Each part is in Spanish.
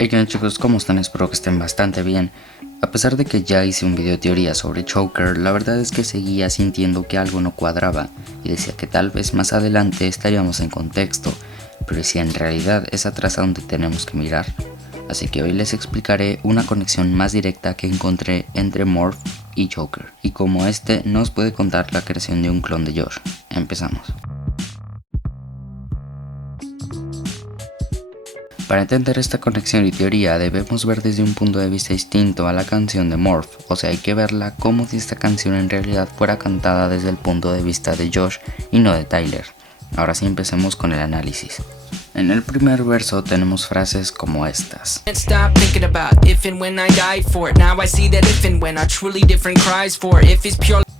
Hey, ¿qué onda, chicos? ¿Cómo están? Espero que estén bastante bien. A pesar de que ya hice un video de teoría sobre Joker, la verdad es que seguía sintiendo que algo no cuadraba y decía que tal vez más adelante estaríamos en contexto, pero si en realidad es atrás a donde tenemos que mirar. Así que hoy les explicaré una conexión más directa que encontré entre Morph y Joker, y cómo este nos puede contar la creación de un clon de Josh. Empezamos. Para entender esta conexión y teoría debemos ver desde un punto de vista distinto a la canción de Morph, o sea hay que verla como si esta canción en realidad fuera cantada desde el punto de vista de Josh y no de Tyler. Ahora sí empecemos con el análisis. En el primer verso tenemos frases como estas.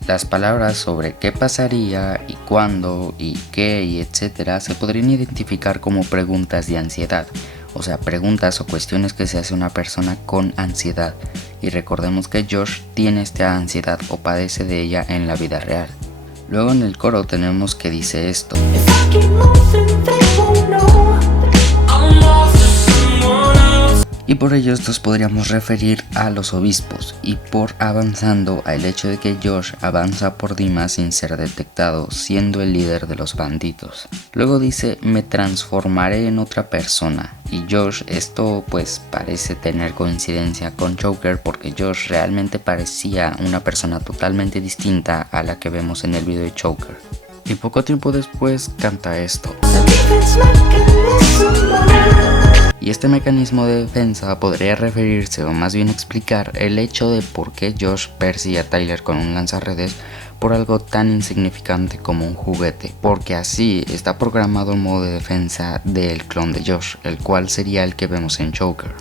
Las palabras sobre qué pasaría y cuándo y qué y etcétera se podrían identificar como preguntas de ansiedad, o sea, preguntas o cuestiones que se hace una persona con ansiedad, y recordemos que Josh tiene esta ansiedad o padece de ella en la vida real. Luego en el coro tenemos que dice esto. Y por ello estos podríamos referir a los obispos, y por avanzando al hecho de que Josh avanza por Dima sin ser detectado, siendo el líder de los bandidos. Luego dice me transformaré en otra persona, y Josh, esto pues parece tener coincidencia con Joker porque Josh realmente parecía una persona totalmente distinta a la que vemos en el video de Joker. Y poco tiempo después canta esto. Y este mecanismo de defensa podría referirse o más bien explicar el hecho de por qué Josh persigue a Tyler con un lanzarredes por algo tan insignificante como un juguete, porque así está programado el modo de defensa del clon de Josh, el cual sería el que vemos en Joker.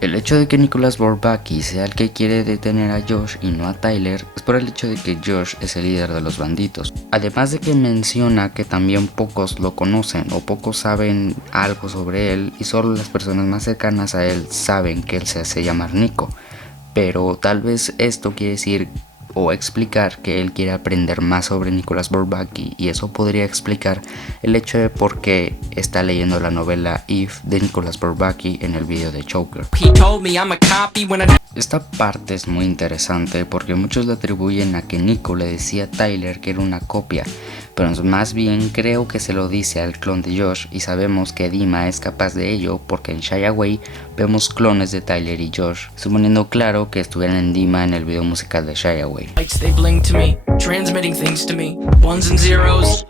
El hecho de que Nicholas Bourbaki sea el que quiere detener a Josh y no a Tyler es por el hecho de que Josh es el líder de los bandidos. Además de que menciona que también pocos lo conocen o pocos saben algo sobre él y solo las personas más cercanas a él saben que él se hace llamar Nico. Pero tal vez esto quiere decir o explicar que él quiere aprender más sobre Nicholas Bourbaki, y eso podría explicar el hecho de por qué está leyendo la novela If de Nicholas Bourbaki en el video de Joker. Esta parte es muy interesante porque muchos le atribuyen a que Nico le decía a Tyler que era una copia, pero más bien creo que se lo dice al clon de Josh, y sabemos que Dima es capaz de ello porque en Shy Away vemos clones de Tyler y Josh, suponiendo claro que estuvieran en Dima en el video musical de Shy Away.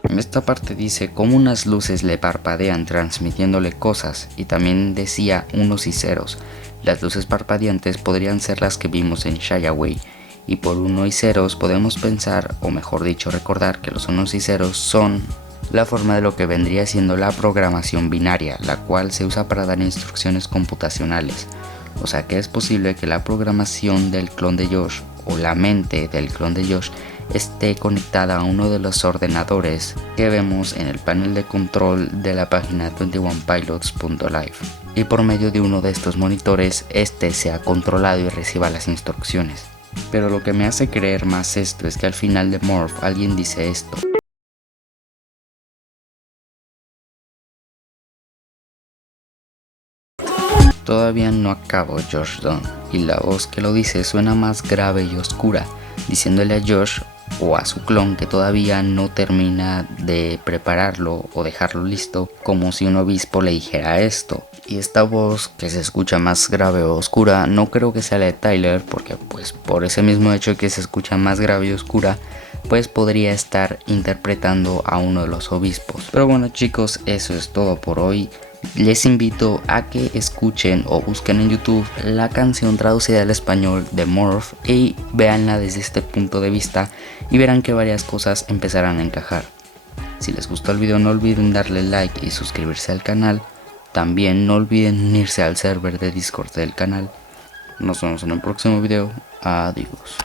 En esta parte dice cómo unas luces le parpadean transmitiéndole cosas, y también decía unos y ceros. Las luces parpadeantes podrían ser las que vimos en Shy Away, y por 1 y ceros podemos pensar, o mejor dicho recordar, que los unos y ceros son la forma de lo que vendría siendo la programación binaria, la cual se usa para dar instrucciones computacionales. O sea que es posible que la programación del clon de Josh o la mente del clon de Josh esté conectada a uno de los ordenadores que vemos en el panel de control de la página 21pilots.live, y por medio de uno de estos monitores este sea controlado y reciba las instrucciones. Pero lo que me hace creer más esto es que al final de Morph alguien dice esto. Todavía no acabo, Josh Dunn, y la voz que lo dice suena más grave y oscura, diciéndole a Josh o a su clon que todavía no termina de prepararlo o dejarlo listo, como si un obispo le dijera esto. Y esta voz que se escucha más grave o oscura no creo que sea la de Tyler, porque pues por ese mismo hecho de que se escucha más grave y oscura, pues podría estar interpretando a uno de los obispos. Pero bueno, chicos, eso es todo por hoy. Les invito a que escuchen o busquen en YouTube la canción traducida al español de Morph y véanla desde este punto de vista, y verán que varias cosas empezarán a encajar. Si les gustó el video no olviden darle like y suscribirse al canal. También no olviden unirse al server de Discord del canal. Nos vemos en el próximo video. Adiós.